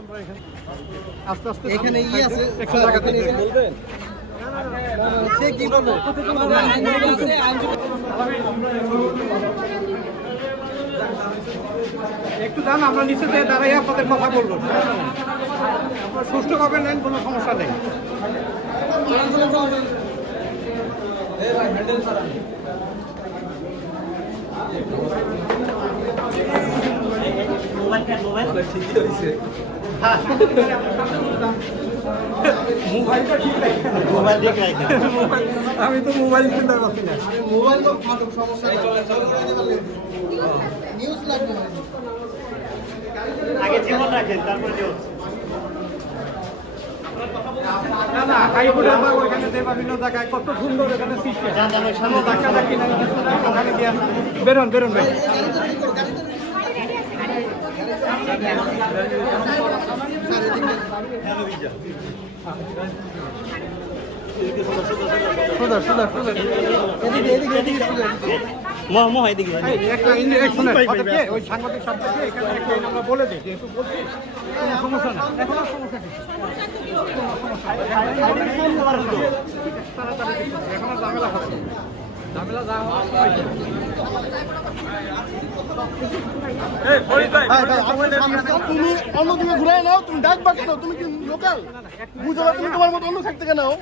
আমরা এখানে আস্তে আস্তে এখানে ই আছে একটা জায়গাতে বলবেন সে কি বলবে একটু যান, আমরা নিচে যেয়ে দাঁড়াই আপনাদের কথা বলবো। সুষ্ঠুভাবে নেন, কোনো সমস্যা নেই। মোবাইলটা ঠিক রাখেন। মোবাইল ঠিক রাখেন আমি তো মোবাইল কিনতে পারছি না। মোবাইল তো ফাটুক সমস্যা নেই নিউজ লাগবে আগে জীবন রাখেন তারপরে নিউজ। না না, হাইকোর্টে আমরা ওইখানে দেবা বিভিন্ন জায়গায় কত সুন্দর এখানে সিস্টেম। সামনে ধাক্কা ধাক্কি না, ওখানে গিয়ে বেরোন বেরোন ভাই। সুন্দর সুন্দর সুন্দর এদিকে এদিকে এদিকে মোহ এদিকে একটা শুনেন, ওই সাংবাদিক সাহেবকে এখানে একটা আমরা বলে দিই, যেহেতু বলছি কোনো সমস্যা না, এখন আর সমস্যা নেই। তাড়াতাড়ি দেখতেছি, এখন আর ঝামেলা হবে না। ঝামেলা যা হওয়ার হয়েছে। তুমি অন্যদিকে ঘুরে নাও তুমি ডাক বাকি দাও তুমি কি লোকাল বুঝো না তুমি তোমার মতো অন্য সাইড থেকে নাও